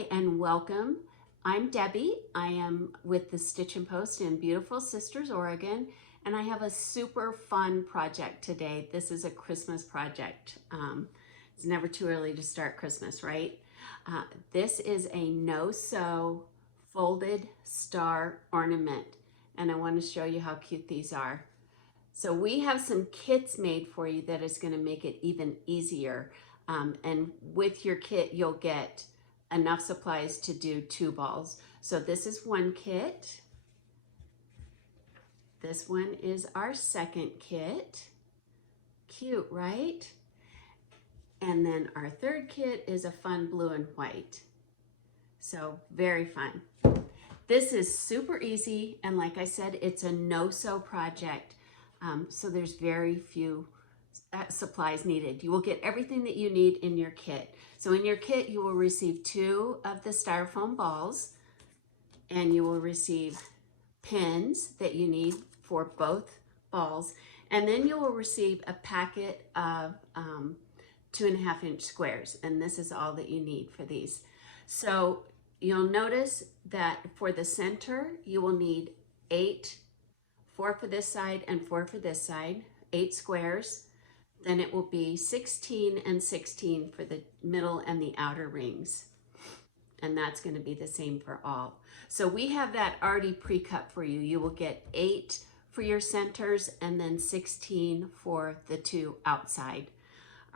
Hi and welcome. I'm Debbie. I am with the Stitchin Post in beautiful Sisters, Oregon, and I have a super fun project today. This is a Christmas project. It's never too early to start Christmas, right? This is a no-sew folded star ornament, and I want to show you how cute these are. So we have some kits made for you that is going to make it even easier. And with your kit, you'll get enough supplies to do 2 balls. So this is one kit. This one is our second kit. Cute, right? And then our third kit is a fun blue and white. So very fun. This is super easy, and like I said, it's a no-sew project. So there's very few supplies needed. You will get everything that you need in your kit. So in your kit, you will receive 2 of the styrofoam balls, and you will receive pins that you need for both balls. And then you will receive a packet of 2.5-inch squares. And this is all that you need for these. So you'll notice that for the center, you will need 8, 4 for this side and 4 for this side, 8 squares. Then it will be 16 and 16 for the middle and the outer rings. And that's going to be the same for all. So we have that already pre-cut for you. You will get 8 for your centers and then 16 for the 2 outside.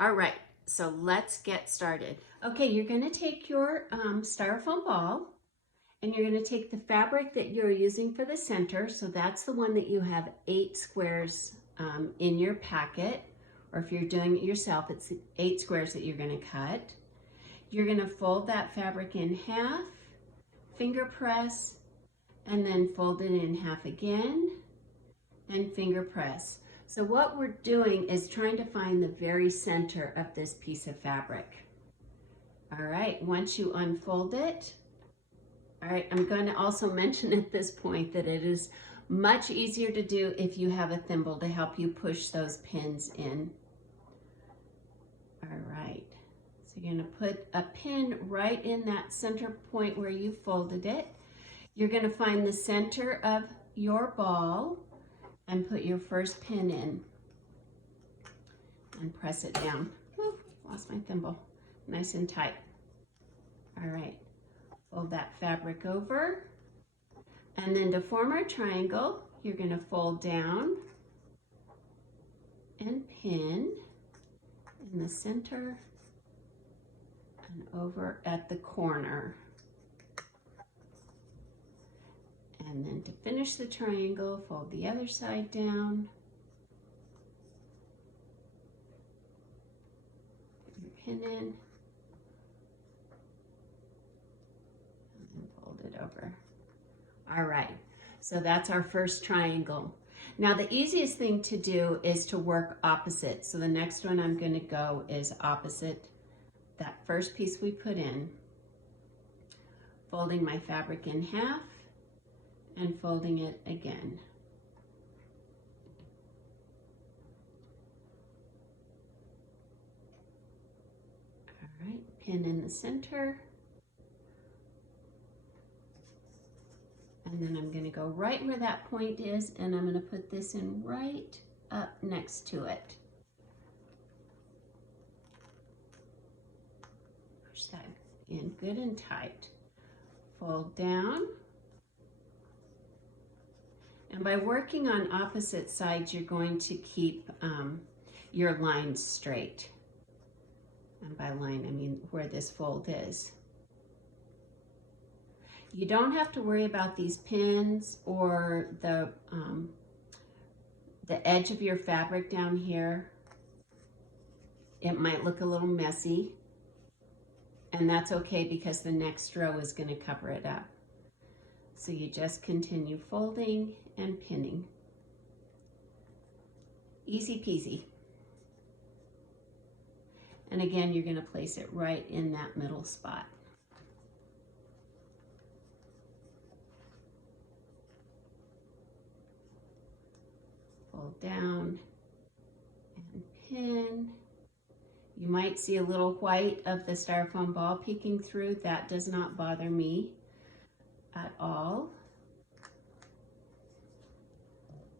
All right, so let's get started. Okay, you're going to take your styrofoam ball and you're going to take the fabric that you're using for the center. So that's the one that you have 8 squares in your packet. Or if you're doing it yourself, it's 8 squares that you're going to cut. You're going to fold that fabric in half, finger press, and then fold it in half again, and finger press. So what we're doing is trying to find the very center of this piece of fabric. All right, once you unfold it, all right, I'm going to also mention at this point that it is much easier to do if you have a thimble to help you push those pins in. All right, so you're going to put a pin right in that center point where you folded it. You're going to find the center of your ball and put your first pin in and press it down. Ooh, lost my thimble. Nice and tight. All right, fold that fabric over. And then to form our triangle, you're going to fold down and pin in the center and over at the corner. And then to finish the triangle, fold the other side down. Put your pin in. And then fold it over. All right, so that's our first triangle. Now the easiest thing to do is to work opposite. So the next one I'm going to go is opposite that first piece we put in, folding my fabric in half and folding it again. All right, pin in the center. And then I'm going to go right where that point is, and I'm going to put this in right up next to it. Push that in good and tight. Fold down. And by working on opposite sides, you're going to keep your lines straight. And by line, I mean where this fold is. You don't have to worry about these pins or the edge of your fabric down here. It might look a little messy, and that's okay because the next row is going to cover it up. So you just continue folding and pinning. Easy peasy. And again, you're going to place it right in that middle spot. Fold down and pin You might see a little white of the styrofoam ball peeking through. That does not bother me at all.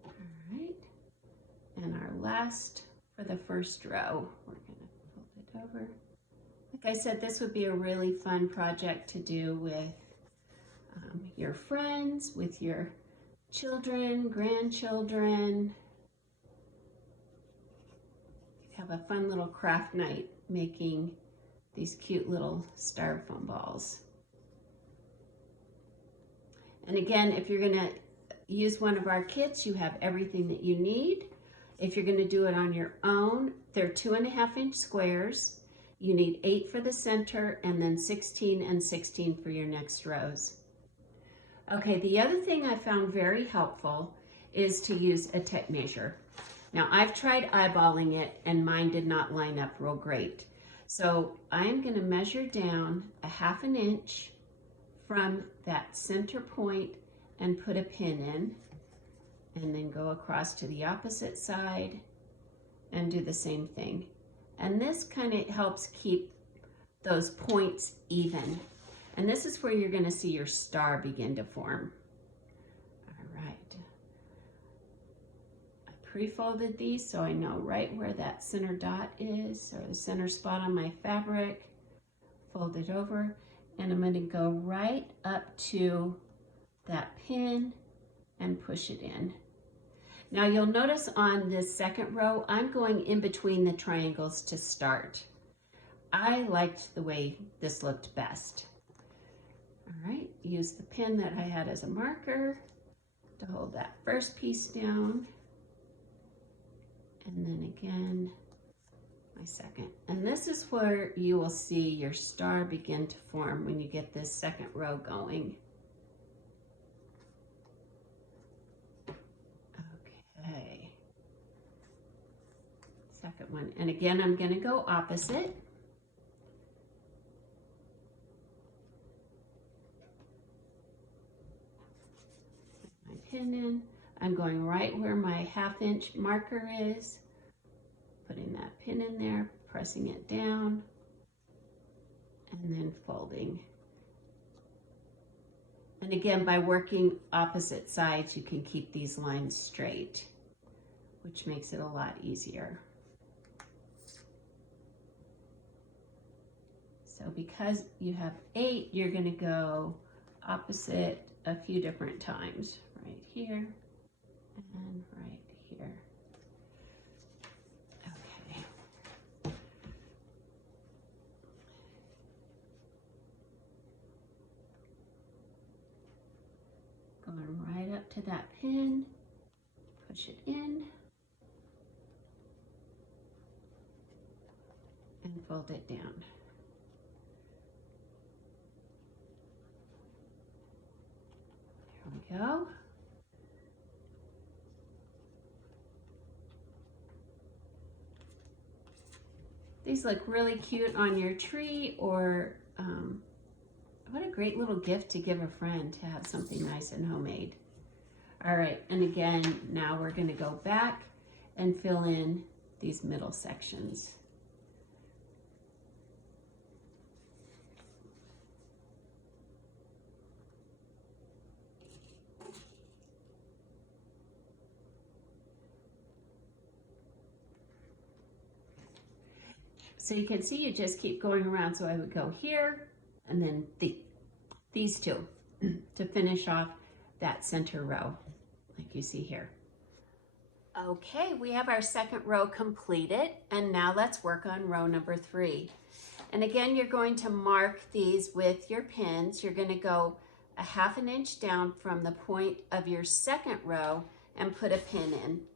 All right, and our last for the first row, we're gonna fold it over. Like I said, this would be a really fun project to do with your friends, with your children, grandchildren. Have a fun little craft night making these cute little styrofoam balls. And again, if you're gonna use one of our kits, you have everything that you need. If you're gonna do it on your own, they're 2.5-inch squares. You need 8 for the center and then 16 and 16 for your next rows. Okay, the other thing I found very helpful is to use a tape measure. Now I've tried eyeballing it and mine did not line up real great. So I am going to measure down 1/2 inch from that center point and put a pin in, and then go across to the opposite side and do the same thing. And this kind of helps keep those points even. And this is where you're going to see your star begin to form. All right. I pre-folded these so I know right where that center dot is, or the center spot on my fabric. Fold it over, and I'm going to go right up to that pin and push it in. Now you'll notice on this second row, I'm going in between the triangles to start. I liked the way this looked best. All right, use the pin that I had as a marker to hold that first piece down. And then again, my second. And this is where you will see your star begin to form when you get this second row going. Okay. Second one. And again, I'm going to go opposite. Pin in. I'm going right where my 1/2 inch marker is, putting that pin in there, pressing it down, and then folding. And again, by working opposite sides, you can keep these lines straight, which makes it a lot easier. So because you have 8, you're going to go opposite a few different times. Right here and right here. Okay. Going right up to that pin, push it in, and fold it down. There we go. These look really cute on your tree, or what a great little gift to give a friend, to have something nice and homemade. All right, and again, now we're going to go back and fill in these middle sections. So you can see you just keep going around. So I would go here and then these two to finish off that center row, like you see here. Okay, we have our second row completed, and now let's work on row number 3. And again, you're going to mark these with your pins. You're going to go 1/2 inch down from the point of your second row and put a pin in.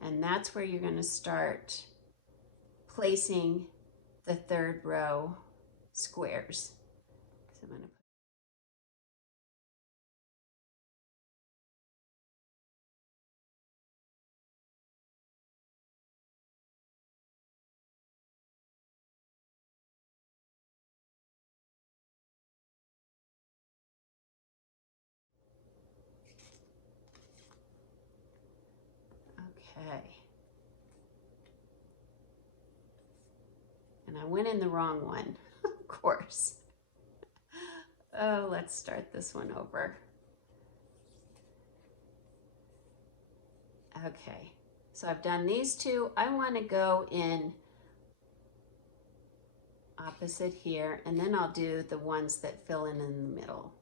And that's where you're going to start placing the third row squares. So I'm going to okay. I went in the wrong one, of course. Oh, let's start this one over. Okay, so I've done these two. I want to go in opposite here, and then I'll do the ones that fill in the middle.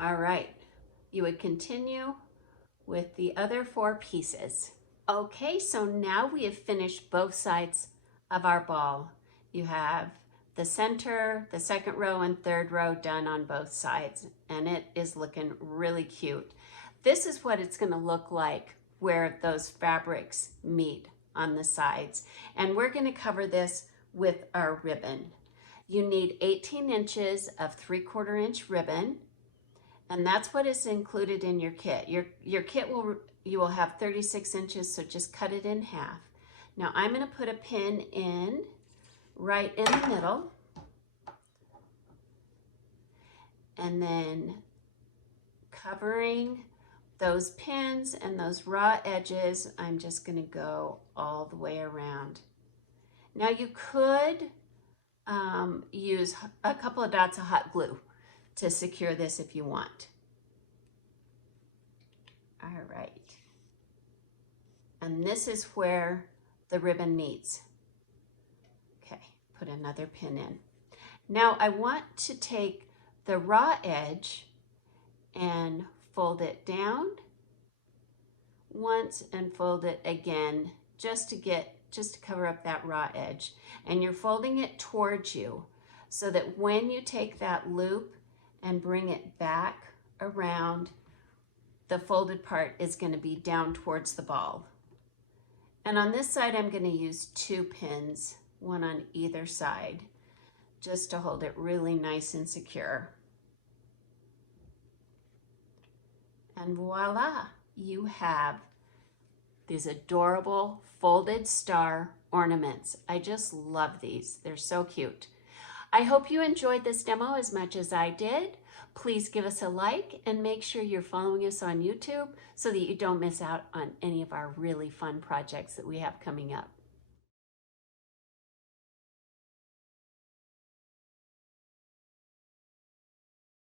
All right, you would continue with the other 4 pieces. Okay, so now we have finished both sides of our ball. You have the center, the second row and third row done on both sides, and it is looking really cute. This is what it's going to look like where those fabrics meet on the sides. And we're going to cover this with our ribbon. You need 18 inches of 3/4 inch ribbon, and that's what is included in your kit. Your kit you will have 36 inches, so just cut it in half. Now I'm going to put a pin in right in the middle, and then covering those pins and those raw edges, I'm just going to go all the way around. Now you could use a couple of dots of hot glue to secure this if you want. All right. And this is where the ribbon meets. Okay, put another pin in. Now I want to take the raw edge and fold it down once and fold it again just to cover up that raw edge. And you're folding it towards you so that when you take that loop and bring it back around, the folded part is going to be down towards the ball. And on this side, I'm going to use 2 pins, one on either side, just to hold it really nice and secure. And voila, you have these adorable folded star ornaments. I just love these. They're so cute. I hope you enjoyed this demo as much as I did. Please give us a like and make sure you're following us on YouTube so that you don't miss out on any of our really fun projects that we have coming up.